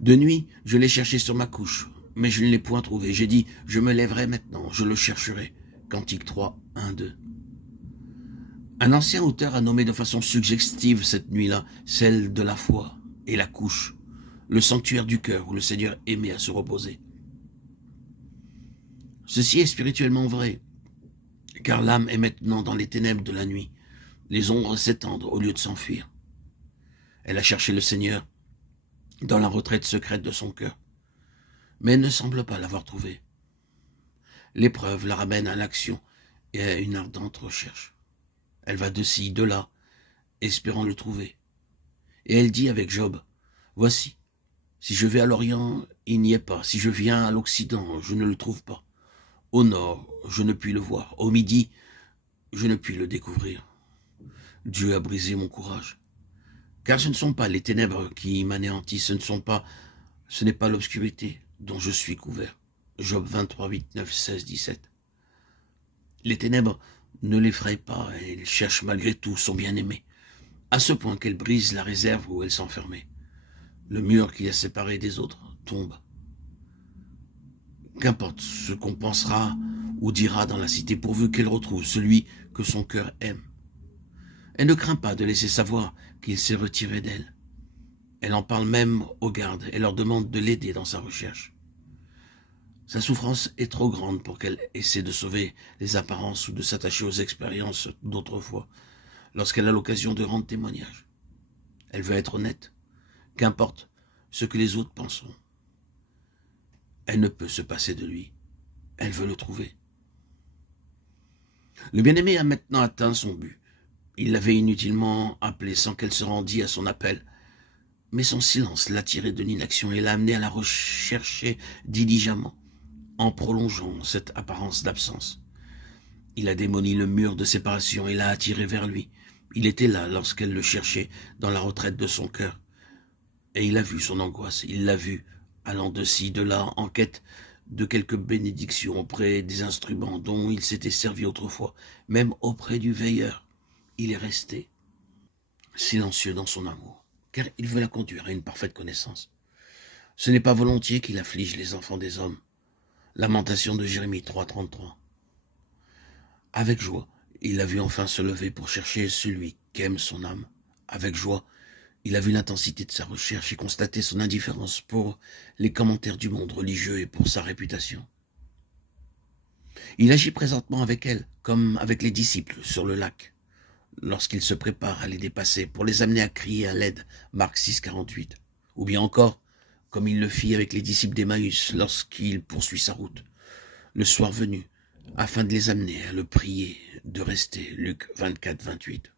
De nuit, je l'ai cherché sur ma couche, mais je ne l'ai point trouvé. J'ai dit, je me lèverai maintenant, je le chercherai. Cantique 3, 1, 2. Un ancien auteur a nommé de façon suggestive cette nuit-là celle de la foi et la couche, le sanctuaire du cœur où le Seigneur aimait à se reposer. Ceci est spirituellement vrai, car l'âme est maintenant dans les ténèbres de la nuit. Les ombres s'étendent au lieu de s'enfuir. Elle a cherché le Seigneur dans la retraite secrète de son cœur, mais elle ne semble pas l'avoir trouvé. L'épreuve la ramène à l'action et à une ardente recherche. Elle va de ci, de là, espérant le trouver. Et elle dit avec Job, « Voici, si je vais à l'Orient, il n'y est pas. Si je viens à l'Occident, je ne le trouve pas. Au Nord, je ne puis le voir. Au Midi, je ne puis le découvrir. Dieu a brisé mon courage. Car ce ne sont pas les ténèbres qui m'anéantissent, ce n'est pas l'obscurité dont je suis couvert. » Job 23, 8, 9, 16, 17. Les ténèbres ne l'effraient pas, et elle cherche malgré tout son bien-aimé, à ce point qu'elle brise la réserve où elle s'enfermait. Le mur qui la séparait des autres tombe. Qu'importe ce qu'on pensera ou dira dans la cité, pourvu qu'elle retrouve celui que son cœur aime. Elle ne craint pas de laisser savoir qu'il s'est retiré d'elle. Elle en parle même aux gardes et leur demande de l'aider dans sa recherche. Sa souffrance est trop grande pour qu'elle essaie de sauver les apparences ou de s'attacher aux expériences d'autrefois, lorsqu'elle a l'occasion de rendre témoignage. Elle veut être honnête, qu'importe ce que les autres penseront. Elle ne peut se passer de lui, elle veut le trouver. Le bien-aimé a maintenant atteint son but. Il l'avait inutilement appelée sans qu'elle se rendît à son appel, mais son silence l'a tirée de l'inaction et l'a amenée à la rechercher diligemment, en prolongeant cette apparence d'absence. Il a démoli le mur de séparation et l'a attirée vers lui. Il était là lorsqu'elle le cherchait dans la retraite de son cœur. Et il a vu son angoisse, il l'a vu allant de ci, de là, en quête de quelques bénédictions auprès des instruments dont il s'était servi autrefois. Même auprès du veilleur, il est resté silencieux dans son amour, car il veut la conduire à une parfaite connaissance. Ce n'est pas volontiers qu'il afflige les enfants des hommes. Lamentation de Jérémie 3, 33. Avec joie, il a vu enfin se lever pour chercher celui qu'aime son âme. Avec joie, il a vu l'intensité de sa recherche et constaté son indifférence pour les commentaires du monde religieux et pour sa réputation. Il agit présentement avec elle, comme avec les disciples sur le lac, lorsqu'il se prépare à les dépasser pour les amener à crier à l'aide, Marc 6, 48. Ou bien encore, comme il le fit avec les disciples d'Emmaüs lorsqu'il poursuit sa route, le soir venu, afin de les amener à le prier de rester, Luc 24, 28.